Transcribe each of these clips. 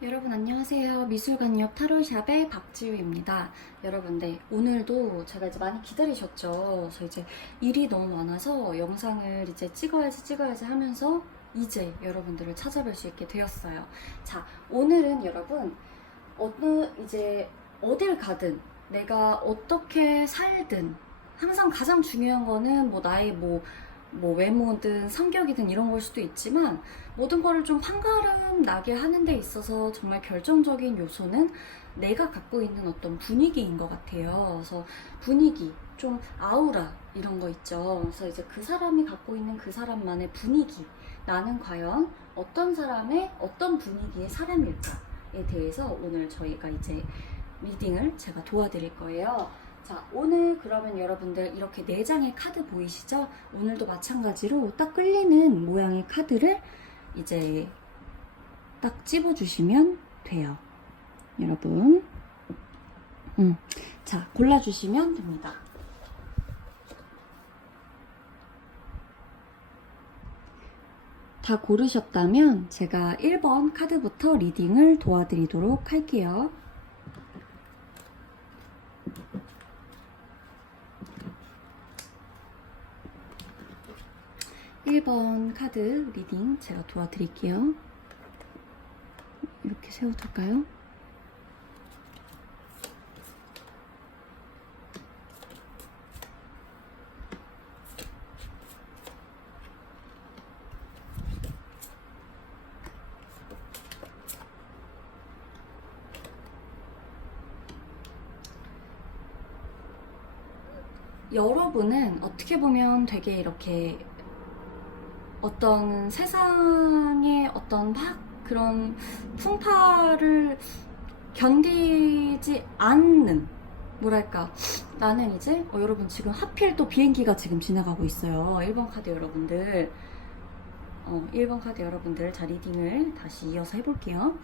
여러분 안녕하세요. 미술관역 타로샵의 박지우입니다. 여러분들 오늘도 제가 이제 많이 기다리셨죠. 그래서 이제 일이 너무 많아서 영상을 이제 찍어야지 하면서 이제 여러분들을 찾아뵐 수 있게 되었어요. 자, 오늘은 여러분 이제 어딜 가든 내가 어떻게 살든 항상 가장 중요한 거는 나의 외모든 성격이든 이런 걸 수도 있지만 모든 거를 좀 한가름 나게 하는 데 있어서 정말 결정적인 요소는 내가 갖고 있는 어떤 분위기인 것 같아요. 그래서 분위기, 좀 아우라 이런 거 있죠. 그래서 이제 그 사람이 갖고 있는 그 사람만의 분위기, 나는 과연 어떤 사람의 어떤 분위기의 사람일까에 대해서 오늘 저희가 이제 리딩을 제가 도와드릴 거예요. 자, 오늘 그러면 여러분들 이렇게 4장의 카드 보이시죠? 오늘도 마찬가지로 딱 끌리는 모양의 카드를 이제 딱 집어주시면 돼요. 여러분. 자, 골라주시면 됩니다. 다 고르셨다면 제가 1번 카드부터 리딩을 도와드리도록 할게요. 1번 카드 리딩 제가 도와드릴게요. 이렇게 세워둘까요? 여러분은 어떻게 보면 되게 이렇게 어떤 세상의 어떤 막 그런 풍파를 견디지 않는, 뭐랄까, 나는 이제 여러분 지금 하필 또 비행기가 지금 지나가고 있어요. 1번 카드 여러분들 1번 카드 여러분들 자, 리딩을 다시 이어서 해볼게요.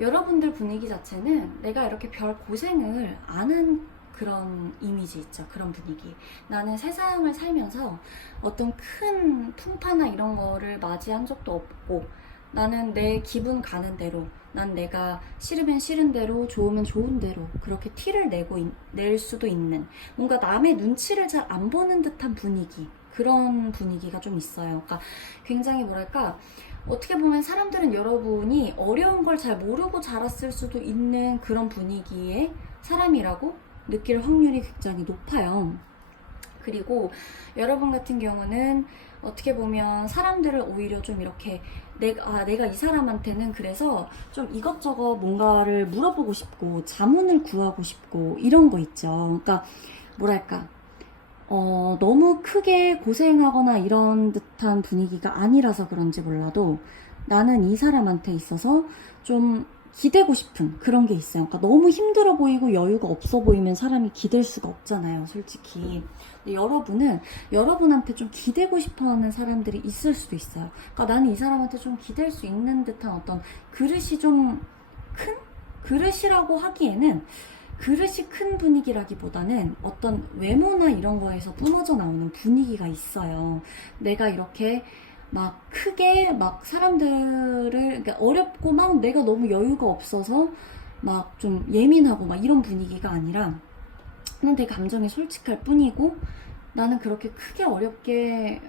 여러분들 분위기 자체는 내가 이렇게 별 고생을 안 한 그런 이미지 있죠. 그런 분위기. 나는 세상을 살면서 어떤 큰 풍파나 이런 거를 맞이한 적도 없고, 나는 내 기분 가는 대로, 난 내가 싫으면 싫은 대로, 좋으면 좋은 대로 그렇게 티를 낼 수도 있는, 뭔가 남의 눈치를 잘 안 보는 듯한 분위기, 그런 분위기가 좀 있어요. 그러니까 굉장히 뭐랄까, 어떻게 보면 사람들은 여러분이 어려운 걸 잘 모르고 자랐을 수도 있는 그런 분위기의 사람이라고 느낄 확률이 굉장히 높아요. 그리고 여러분 같은 경우는 어떻게 보면 사람들을 오히려 좀 이렇게 내가 이 사람한테는 그래서 좀 이것저것 뭔가를 물어보고 싶고 자문을 구하고 싶고 이런 거 있죠. 그러니까 뭐랄까, 너무 크게 고생하거나 이런 듯한 분위기가 아니라서 그런지 몰라도 나는 이 사람한테 있어서 좀 기대고 싶은 그런 게 있어요. 그러니까 너무 힘들어 보이고 여유가 없어 보이면 사람이 기댈 수가 없잖아요, 솔직히. 근데 여러분은 여러분한테 좀 기대고 싶어 하는 사람들이 있을 수도 있어요. 그러니까 나는 이 사람한테 좀 기댈 수 있는 듯한 어떤 그릇이 좀 큰? 그릇이라고 하기에는 그릇이 큰 분위기라기보다는 어떤 외모나 이런 거에서 뿜어져 나오는 분위기가 있어요. 내가 이렇게 막 크게 막 사람들을, 그러니까 어렵고 막 내가 너무 여유가 없어서 막 좀 예민하고 막 이런 분위기가 아니라 난 되게 감정이 솔직할 뿐이고, 나는 그렇게 크게 어렵게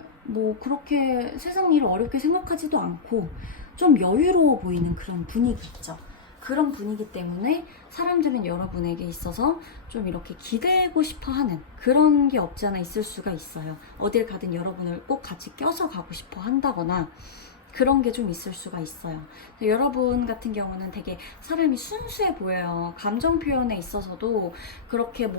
그렇게 세상 일을 어렵게 생각하지도 않고 좀 여유로워 보이는 그런 분위기 있죠. 그런 분위기 때문에 사람들은 여러분에게 있어서 좀 이렇게 기대고 싶어 하는 그런 게 없지 않아 있을 수가 있어요. 어딜 가든 여러분을 꼭 같이 껴서 가고 싶어 한다거나 그런 게 좀 있을 수가 있어요. 여러분 같은 경우는 되게 사람이 순수해 보여요. 감정 표현에 있어서도 그렇게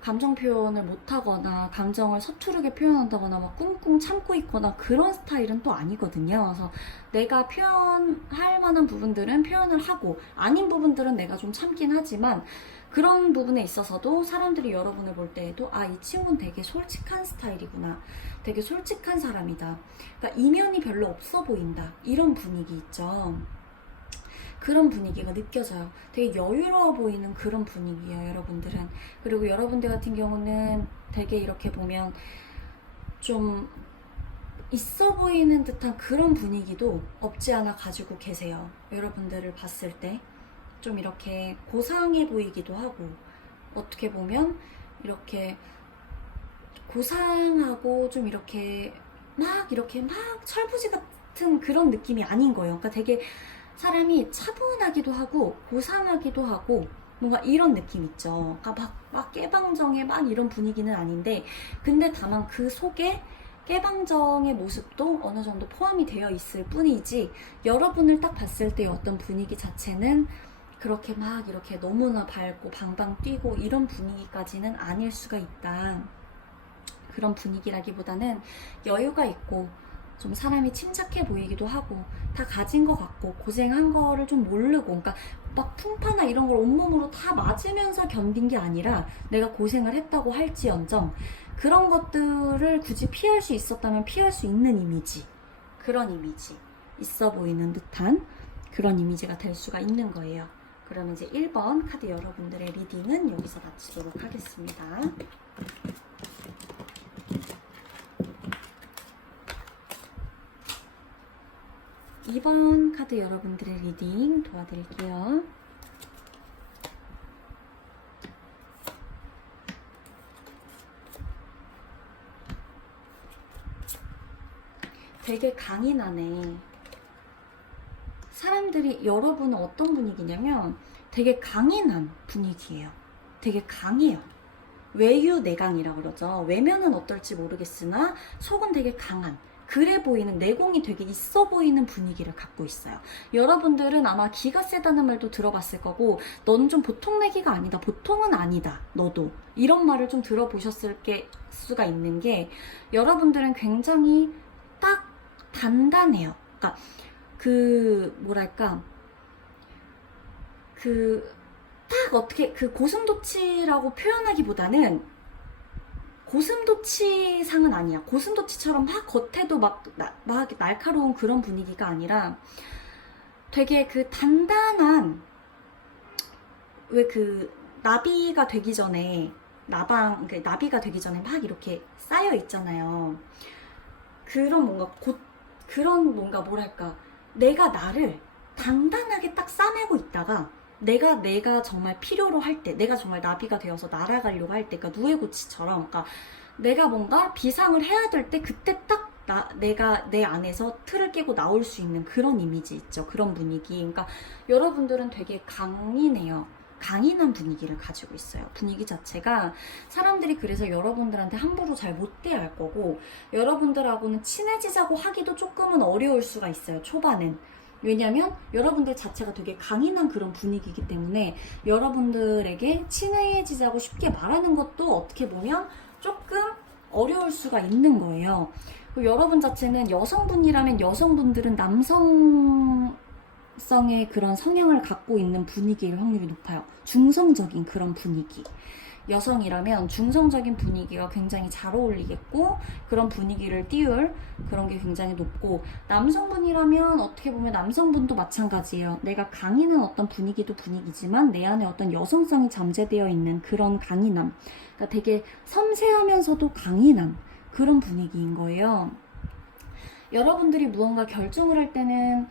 감정 표현을 못하거나 감정을 서투르게 표현한다거나 막 꿍꿍 참고 있거나 그런 스타일은 또 아니거든요. 그래서 내가 표현할 만한 부분들은 표현을 하고 아닌 부분들은 내가 좀 참긴 하지만, 그런 부분에 있어서도 사람들이 여러분을 볼 때에도 이 친구는 되게 솔직한 스타일이구나, 되게 솔직한 사람이다, 그러니까 이면이 별로 없어 보인다, 이런 분위기 있죠. 그런 분위기가 느껴져요. 되게 여유로워 보이는 그런 분위기예요, 여러분들은. 그리고 여러분들 같은 경우는 되게 이렇게 보면 좀 있어 보이는 듯한 그런 분위기도 없지 않아 가지고 계세요. 여러분들을 봤을 때 좀 이렇게 고상해 보이기도 하고, 어떻게 보면 이렇게 고상하고 좀 이렇게 막 철부지 같은 그런 느낌이 아닌 거예요. 그러니까 되게 사람이 차분하기도 하고 고상하기도 하고 뭔가 이런 느낌 있죠. 그러니까 막 깨방정의 막 이런 분위기는 아닌데, 근데 다만 그 속에 깨방정의 모습도 어느 정도 포함이 되어 있을 뿐이지, 여러분을 딱 봤을 때 어떤 분위기 자체는 그렇게 막 이렇게 너무나 밝고 방방 뛰고 이런 분위기까지는 아닐 수가 있다. 그런 분위기라기보다는 여유가 있고 좀 사람이 침착해 보이기도 하고, 다 가진 것 같고 고생한 거를 좀 모르고, 그러니까 막 풍파나 이런 걸 온몸으로 다 맞으면서 견딘 게 아니라 내가 고생을 했다고 할지언정 그런 것들을 굳이 피할 수 있었다면 피할 수 있는 이미지, 그런 이미지, 있어 보이는 듯한 그런 이미지가 될 수가 있는 거예요. 그러면 이제 1번 카드 여러분들의 리딩은 여기서 마치도록 하겠습니다. 2번 카드 여러분들의 리딩 도와드릴게요. 되게 강인하네. 사람들이, 여러분은 어떤 분위기냐면 되게 강인한 분위기예요. 되게 강해요. 외유내강이라고 그러죠. 외면은 어떨지 모르겠으나 속은 되게 강한, 그래 보이는, 내공이 되게 있어 보이는 분위기를 갖고 있어요. 여러분들은 아마 기가 세다는 말도 들어봤을 거고, 넌 좀 보통 내기가 아니다, 보통은 아니다, 너도, 이런 말을 좀 들어보셨을 수가 있는 게, 여러분들은 굉장히 딱 단단해요. 그러니까 뭐랄까, 딱 어떻게, 고슴도치라고 표현하기보다는 고슴도치상은 아니야. 고슴도치처럼 막 겉에도 막 날카로운 그런 분위기가 아니라 되게 단단한, 왜 나비가 되기 전에, 나비가 되기 전에 막 이렇게 쌓여 있잖아요. 그런 뭔가 뭐랄까, 내가 나를 단단하게 딱 싸매고 있다가 내가 정말 필요로 할 때, 내가 정말 나비가 되어서 날아가려고 할 때, 그러니까 누에고치처럼, 그러니까 내가 뭔가 비상을 해야 될 때 그때 딱 내가 내 안에서 틀을 깨고 나올 수 있는 그런 이미지 있죠. 그런 분위기. 그러니까 여러분들은 되게 강인해요. 강인한 분위기를 가지고 있어요. 분위기 자체가, 사람들이 그래서 여러분들한테 함부로 잘 못 대할 거고, 여러분들하고는 친해지자고 하기도 조금은 어려울 수가 있어요, 초반엔. 왜냐면 여러분들 자체가 되게 강인한 그런 분위기이기 때문에 여러분들에게 친해지자고 쉽게 말하는 것도 어떻게 보면 조금 어려울 수가 있는 거예요. 그리고 여러분 자체는 여성분이라면 여성분들은 남성성의 그런 성향을 갖고 있는 분위기일 확률이 높아요. 중성적인 그런 분위기. 여성이라면 중성적인 분위기가 굉장히 잘 어울리겠고, 그런 분위기를 띄울 그런 게 굉장히 높고, 남성분이라면 어떻게 보면 남성분도 마찬가지예요. 내가 강인한 어떤 분위기도 분위기지만 내 안에 어떤 여성성이 잠재되어 있는 그런 강인함, 그러니까 되게 섬세하면서도 강인한 그런 분위기인 거예요. 여러분들이 무언가 결정을 할 때는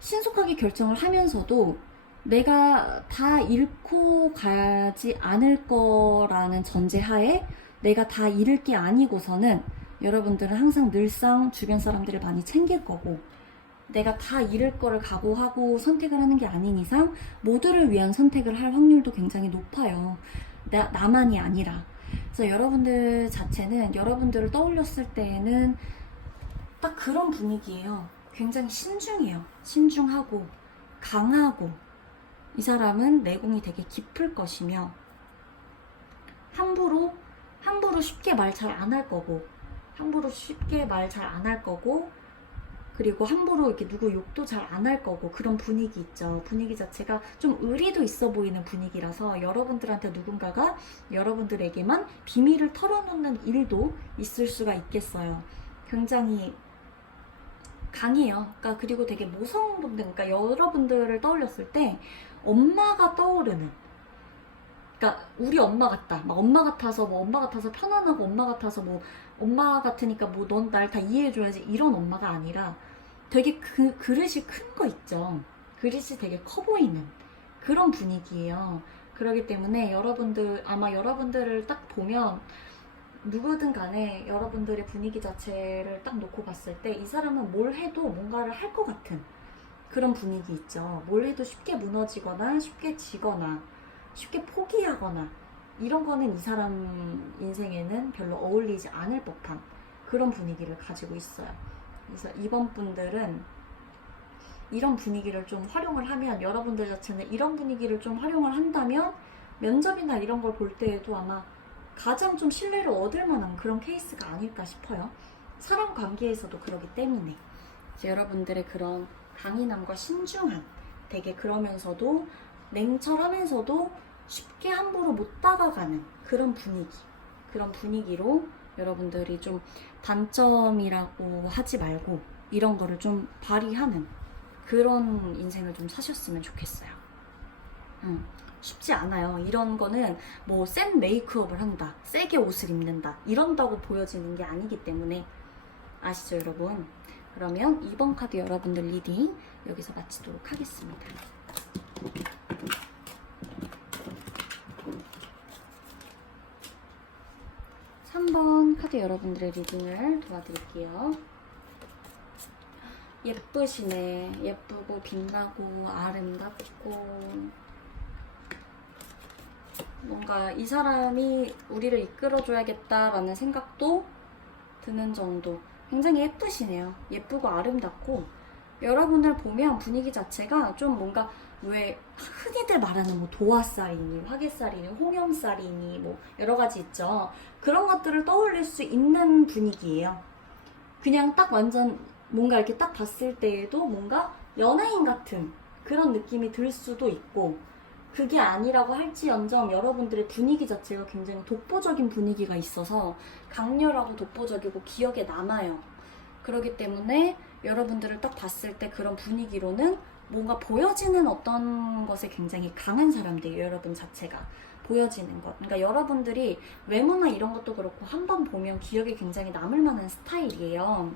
신속하게 결정을 하면서도 내가 다 잃고 가지 않을 거라는 전제하에 내가 다 잃을 게 아니고서는 여러분들은 항상 늘상 주변 사람들을 많이 챙길 거고, 내가 다 잃을 거를 각오하고 선택을 하는 게 아닌 이상 모두를 위한 선택을 할 확률도 굉장히 높아요. 나만이 아니라. 그래서 여러분들 자체는, 여러분들을 떠올렸을 때에는 딱 그런 분위기예요. 굉장히 신중해요. 신중하고 강하고, 이 사람은 내공이 되게 깊을 것이며, 함부로 쉽게 말 잘 안 할 거고, 그리고 함부로 이렇게 누구 욕도 잘 안 할 거고, 그런 분위기 있죠. 분위기 자체가 좀 의리도 있어 보이는 분위기라서 여러분들한테 누군가가 여러분들에게만 비밀을 털어놓는 일도 있을 수가 있겠어요. 굉장히 강해요. 그러니까 그리고 되게 모성분들, 그러니까 여러분들을 떠올렸을 때 엄마가 떠오르는, 그러니까 우리 엄마 같다. 막 엄마 같아서 뭐 엄마 같아서 편안하고 엄마 같아서 뭐 엄마 같으니까 뭐 넌 날 다 이해해줘야지 이런 엄마가 아니라 되게 그릇이 큰 거 있죠. 그릇이 되게 커 보이는 그런 분위기예요. 그렇기 때문에 여러분들 아마 여러분들을 딱 보면 누구든 간에 여러분들의 분위기 자체를 딱 놓고 봤을 때 이 사람은 뭘 해도 뭔가를 할 것 같은 그런 분위기 있죠. 뭘 해도 쉽게 무너지거나 쉽게 지거나 쉽게 포기하거나 이런 거는 이 사람 인생에는 별로 어울리지 않을 법한 그런 분위기를 가지고 있어요. 그래서 이번 분들은 이런 분위기를 좀 활용을 하면 여러분들 자체는 이런 분위기를 좀 활용을 한다면 면접이나 이런 걸 볼 때에도 아마 가장 좀 신뢰를 얻을 만한 그런 케이스가 아닐까 싶어요. 사람 관계에서도 그러기 때문에 이제 여러분들의 그런 강인함과 신중함 되게 그러면서도 냉철하면서도 쉽게 함부로 못 다가가는 그런 분위기로 여러분들이 좀 단점이라고 하지 말고 이런 거를 좀 발휘하는 그런 인생을 좀 사셨으면 좋겠어요. 쉽지 않아요. 이런 거는 뭐 센 메이크업을 한다, 세게 옷을 입는다 이런다고 보여지는 게 아니기 때문에 아시죠 여러분? 그러면 2번 카드 여러분들 리딩 여기서 마치도록 하겠습니다. 3번 카드 여러분들의 리딩을 도와드릴게요. 예쁘시네. 예쁘고 빛나고 아름답고 뭔가 이 사람이 우리를 이끌어줘야겠다라는 생각도 드는 정도. 굉장히 예쁘시네요. 예쁘고 아름답고 여러분을 보면 분위기 자체가 좀 뭔가 왜 흔히들 말하는 뭐 도화살이니 화개살이니 홍염살이니 뭐 여러 가지 있죠. 그런 것들을 떠올릴 수 있는 분위기예요. 그냥 딱 완전 뭔가 이렇게 딱 봤을 때에도 뭔가 연예인 같은 그런 느낌이 들 수도 있고 그게 아니라고 할지언정 여러분들의 분위기 자체가 굉장히 독보적인 분위기가 있어서 강렬하고 독보적이고 기억에 남아요. 그렇기 때문에 여러분들을 딱 봤을 때 그런 분위기로는 뭔가 보여지는 어떤 것에 굉장히 강한 사람들이에요. 여러분 자체가 보여지는 것. 그러니까 여러분들이 외모나 이런 것도 그렇고 한번 보면 기억에 굉장히 남을 만한 스타일이에요.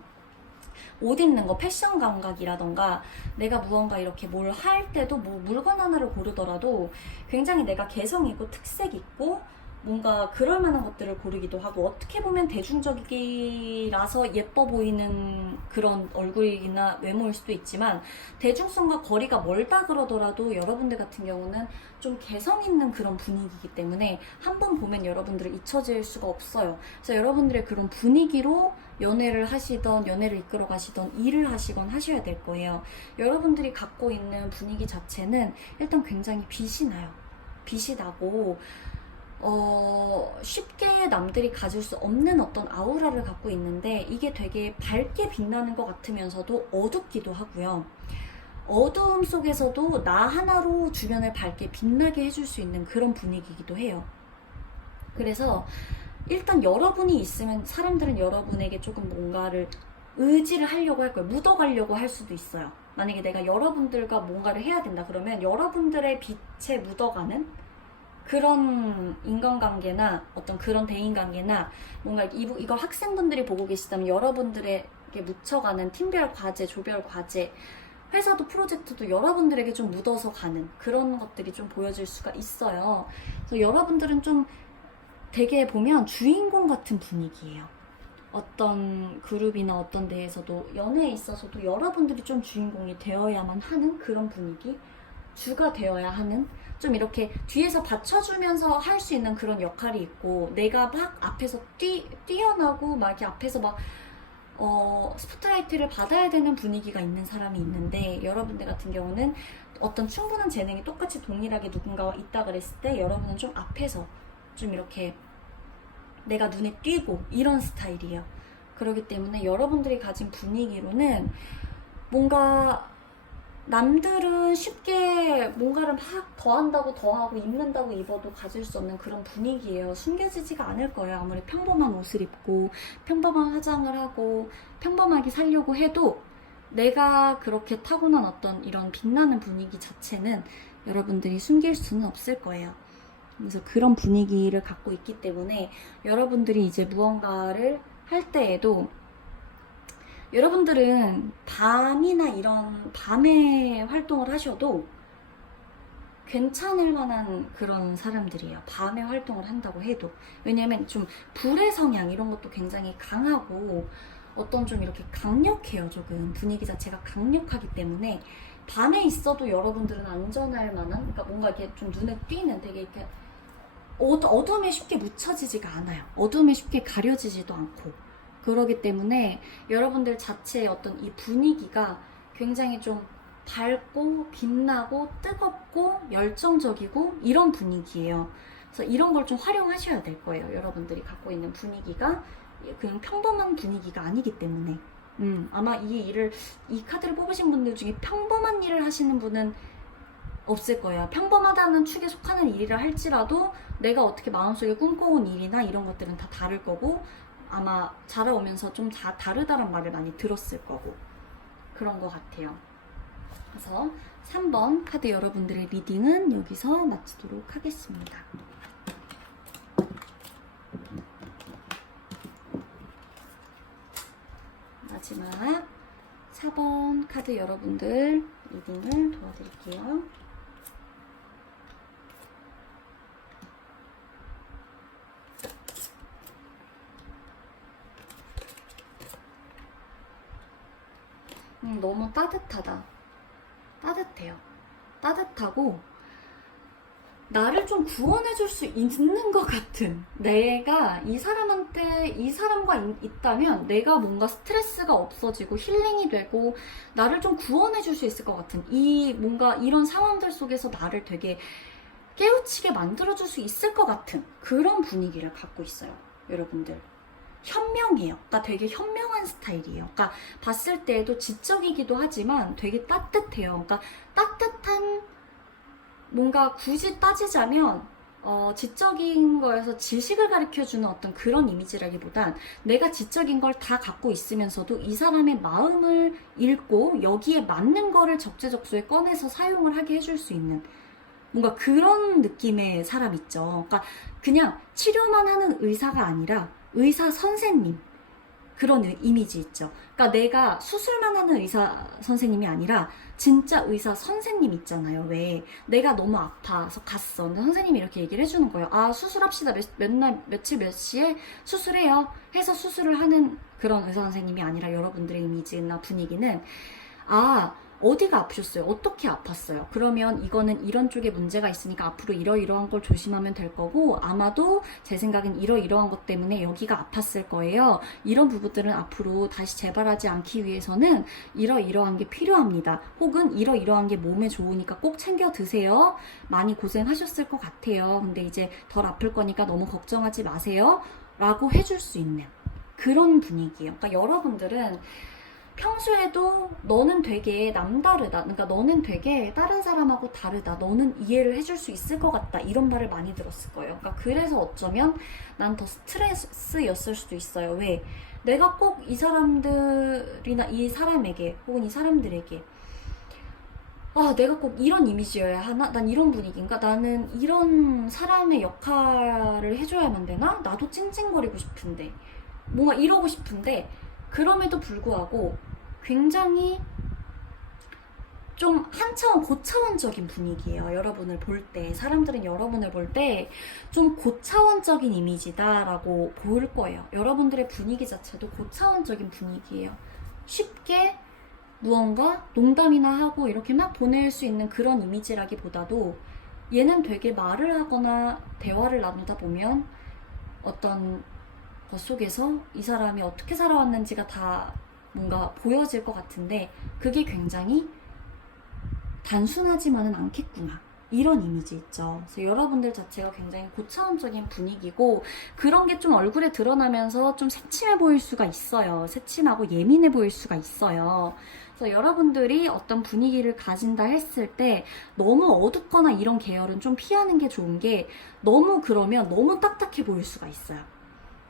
옷 입는 거, 패션 감각이라던가 내가 무언가 이렇게 뭘 할 때도 뭐 물건 하나를 고르더라도 굉장히 내가 개성 있고 특색 있고 뭔가 그럴 만한 것들을 고르기도 하고 어떻게 보면 대중적이라서 예뻐 보이는 그런 얼굴이나 외모일 수도 있지만 대중성과 거리가 멀다 그러더라도 여러분들 같은 경우는 좀 개성 있는 그런 분위기이기 때문에 한 번 보면 여러분들을 잊혀질 수가 없어요. 그래서 여러분들의 그런 분위기로 연애를 하시던 연애를 이끌어 가시던 일을 하시건 하셔야 될 거예요. 여러분들이 갖고 있는 분위기 자체는 일단 굉장히 빛이 나요. 빛이 나고 쉽게 남들이 가질 수 없는 어떤 아우라를 갖고 있는데 이게 되게 밝게 빛나는 것 같으면서도 어둡기도 하고요. 어두움 속에서도 나 하나로 주변을 밝게 빛나게 해줄 수 있는 그런 분위기이기도 해요. 그래서 일단 여러분이 있으면 사람들은 여러분에게 조금 뭔가를 의지를 하려고 할 거예요. 묻어가려고 할 수도 있어요. 만약에 내가 여러분들과 뭔가를 해야 된다 그러면 여러분들의 빛에 묻어가는 그런 인간관계나 어떤 그런 대인관계나 뭔가 이걸 학생분들이 보고 계시다면 여러분들에게 묻혀가는 팀별 과제, 조별 과제, 회사도 프로젝트도 여러분들에게 좀 묻어서 가는 그런 것들이 좀 보여질 수가 있어요. 그래서 여러분들은 좀 되게 보면 주인공 같은 분위기예요. 어떤 그룹이나 어떤 데에서도 연애에 있어서도 여러분들이 좀 주인공이 되어야만 하는 그런 분위기, 주가 되어야 하는 좀 이렇게 뒤에서 받쳐주면서 할 수 있는 그런 역할이 있고 내가 막 앞에서 뛰어나고 막 이렇게 앞에서 막 스포트라이트를 받아야 되는 분위기가 있는 사람이 있는데 여러분들 같은 경우는 어떤 충분한 재능이 똑같이 동일하게 누군가와 있다 그랬을 때 여러분은 좀 앞에서 좀 이렇게 내가 눈에 띄고 이런 스타일이에요. 그렇기 때문에 여러분들이 가진 분위기로는 뭔가 남들은 쉽게 뭔가를 막 더한다고 더하고 입는다고 입어도 가질 수 없는 그런 분위기예요. 숨겨지지가 않을 거예요. 아무리 평범한 옷을 입고 평범한 화장을 하고 평범하게 살려고 해도 내가 그렇게 타고난 어떤 이런 빛나는 분위기 자체는 여러분들이 숨길 수는 없을 거예요. 그래서 그런 분위기를 갖고 있기 때문에 여러분들이 이제 무언가를 할 때에도 여러분들은 밤이나 이런 밤에 활동을 하셔도 괜찮을 만한 그런 사람들이에요. 밤에 활동을 한다고 해도. 왜냐면 좀 불의 성향 이런 것도 굉장히 강하고 어떤 좀 이렇게 강력해요. 조금 분위기 자체가 강력하기 때문에 밤에 있어도 여러분들은 안전할 만한, 그러니까 뭔가 이렇게 좀 눈에 띄는 되게 이렇게 어둠에 쉽게 묻혀지지가 않아요. 어둠에 쉽게 가려지지도 않고. 그러기 때문에 여러분들 자체의 어떤 이 분위기가 굉장히 좀 밝고 빛나고 뜨겁고 열정적이고 이런 분위기예요. 그래서 이런 걸 좀 활용하셔야 될 거예요. 여러분들이 갖고 있는 분위기가 그냥 평범한 분위기가 아니기 때문에. 아마 이 카드를 뽑으신 분들 중에 평범한 일을 하시는 분은 없을 거예요. 평범하다는 축에 속하는 일이라 할지라도 내가 어떻게 마음속에 꿈꿔온 일이나 이런 것들은 다 다를 거고 아마 자라오면서 좀 다르다란 말을 많이 들었을 거고 그런 것 같아요. 그래서 3번 카드 여러분들의 리딩은 여기서 마치도록 하겠습니다. 마지막 4번 카드 여러분들 리딩을 도와드릴게요. 너무 따뜻하다. 따뜻해요. 따뜻하고 나를 좀 구원해줄 수 있는 것 같은, 내가 이 사람과 있다면 내가 뭔가 스트레스가 없어지고 힐링이 되고 나를 좀 구원해줄 수 있을 것 같은, 뭔가 이런 상황들 속에서 나를 되게 깨우치게 만들어줄 수 있을 것 같은 그런 분위기를 갖고 있어요. 여러분들 현명해요. 그러니까 되게 현명한 스타일이에요. 그러니까 봤을 때도 지적이기도 하지만 되게 따뜻해요. 그러니까 따뜻한, 뭔가 굳이 따지자면 지적인 거에서 지식을 가르쳐주는 어떤 그런 이미지라기보단 내가 지적인 걸 다 갖고 있으면서도 이 사람의 마음을 읽고 여기에 맞는 거를 적재적소에 꺼내서 사용을 하게 해줄 수 있는 뭔가 그런 느낌의 사람 있죠. 그러니까 그냥 치료만 하는 의사가 아니라 의사 선생님, 그런 이미지 있죠. 그러니까 내가 수술만 하는 의사 선생님이 아니라 진짜 의사 선생님 있잖아요. 왜 내가 너무 아파서 갔어. 근데 선생님이 이렇게 얘기를 해주는 거예요. 아, 수술합시다. 며칠 몇 시에 수술해요. 해서 수술을 하는 그런 의사 선생님이 아니라 여러분들의 이미지나 분위기는 어디가 아프셨어요? 어떻게 아팠어요? 그러면 이거는 이런 쪽에 문제가 있으니까 앞으로 이러이러한 걸 조심하면 될 거고 아마도 제 생각엔 이러이러한 것 때문에 여기가 아팠을 거예요. 이런 부분들은 앞으로 다시 재발하지 않기 위해서는 이러이러한 게 필요합니다. 혹은 이러이러한 게 몸에 좋으니까 꼭 챙겨 드세요. 많이 고생하셨을 것 같아요. 근데 이제 덜 아플 거니까 너무 걱정하지 마세요. 라고 해줄 수 있는 그런 분위기예요. 그러니까 여러분들은 평소에도 너는 되게 남다르다, 그러니까 너는 되게 다른 사람하고 다르다, 너는 이해를 해줄 수 있을 것 같다, 이런 말을 많이 들었을 거예요. 그러니까 그래서 어쩌면 난 더 스트레스였을 수도 있어요. 왜? 내가 꼭 이 사람들이나 이 사람에게 혹은 이 사람들에게 내가 꼭 이런 이미지여야 하나? 난 이런 분위기인가? 나는 이런 사람의 역할을 해줘야만 되나? 나도 찡찡거리고 싶은데 뭔가 이러고 싶은데 그럼에도 불구하고 굉장히 좀 한 차원 고차원적인 분위기예요. 여러분을 볼 때, 사람들은 여러분을 볼 때 좀 고차원적인 이미지다라고 보일 거예요. 여러분들의 분위기 자체도 고차원적인 분위기예요. 쉽게 무언가 농담이나 하고 이렇게 막 보낼 수 있는 그런 이미지라기보다도 얘는 되게 말을 하거나 대화를 나누다 보면 어떤 것 속에서 이 사람이 어떻게 살아왔는지가 다 뭔가 보여질 것 같은데 그게 굉장히 단순하지만은 않겠구나, 이런 이미지 있죠. 그래서 여러분들 자체가 굉장히 고차원적인 분위기고 그런 게 좀 얼굴에 드러나면서 좀 새침해 보일 수가 있어요. 새침하고 예민해 보일 수가 있어요. 그래서 여러분들이 어떤 분위기를 가진다 했을 때 너무 어둡거나 이런 계열은 좀 피하는 게 좋은 게, 너무 그러면 너무 딱딱해 보일 수가 있어요.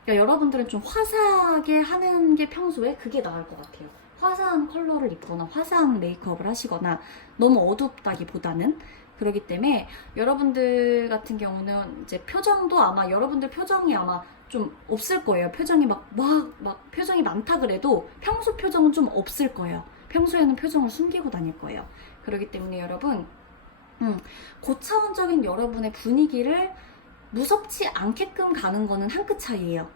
그러니까 여러분들은 좀 화사하게 하는 게 평소에 그게 나을 것 같아요. 화사한 컬러를 입거나 화사한 메이크업을 하시거나 너무 어둡다기보다는. 그렇기 때문에 여러분들 같은 경우는 이제 표정도 아마 여러분들 표정이 아마 좀 없을 거예요. 표정이 막 표정이 많다 그래도 평소 표정은 좀 없을 거예요. 평소에는 표정을 숨기고 다닐 거예요. 그렇기 때문에 여러분, 고차원적인 여러분의 분위기를 무섭지 않게끔 가는 거는 한 끗 차이예요.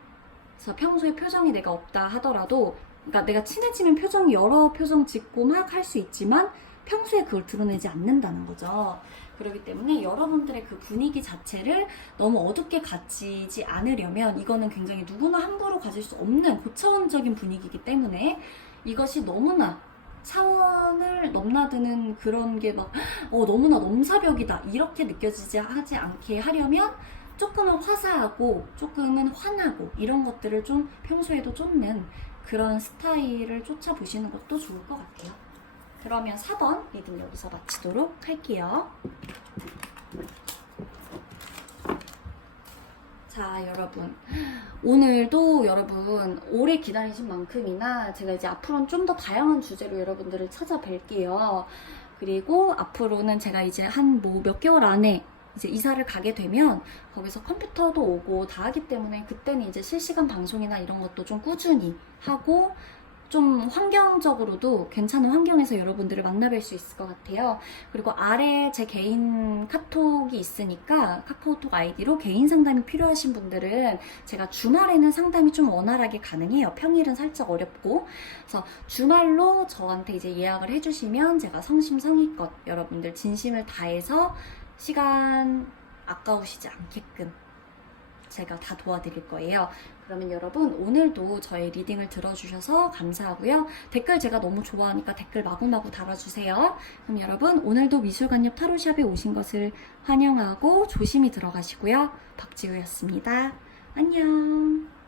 그래서 평소에 표정이 내가 없다 하더라도, 그러니까 내가 친해지면 표정이 여러 표정 짓고 막 할 수 있지만 평소에 그걸 드러내지 않는다는 거죠. 그렇기 때문에 여러분들의 그 분위기 자체를 너무 어둡게 가지지 않으려면 이거는 굉장히 누구나 함부로 가질 수 없는 고차원적인 분위기이기 때문에 이것이 너무나 차원을 넘나드는 그런 게 막 너무나 넘사벽이다 이렇게 느껴지지 하지 않게 하려면 조금은 화사하고 조금은 환하고 이런 것들을 좀 평소에도 쫓는 그런 스타일을 쫓아보시는 것도 좋을 것 같아요. 그러면 4번 리딩 여기서 마치도록 할게요. 자, 여러분, 오늘도 여러분 오래 기다리신 만큼이나 제가 이제 앞으로는 좀 더 다양한 주제로 여러분들을 찾아뵐게요. 그리고 앞으로는 제가 이제 한 몇 개월 안에 이제 이사를 가게 되면 거기서 컴퓨터도 오고 다 하기 때문에 그때는 이제 실시간 방송이나 이런 것도 좀 꾸준히 하고 좀 환경적으로도 괜찮은 환경에서 여러분들을 만나뵐 수 있을 것 같아요. 그리고 아래 제 개인 카톡이 있으니까 카카오톡 아이디로 개인 상담이 필요하신 분들은 제가 주말에는 상담이 좀 원활하게 가능해요. 평일은 살짝 어렵고. 그래서 주말로 저한테 이제 예약을 해주시면 제가 성심성의껏 여러분들 진심을 다해서 시간 아까우시지 않게끔 제가 다 도와드릴 거예요. 그러면 여러분 오늘도 저의 리딩을 들어주셔서 감사하고요. 댓글 제가 너무 좋아하니까 댓글 마구마구 달아주세요. 그럼 여러분 오늘도 미술관옆 타로샵에 오신 것을 환영하고 조심히 들어가시고요. 박지우였습니다. 안녕.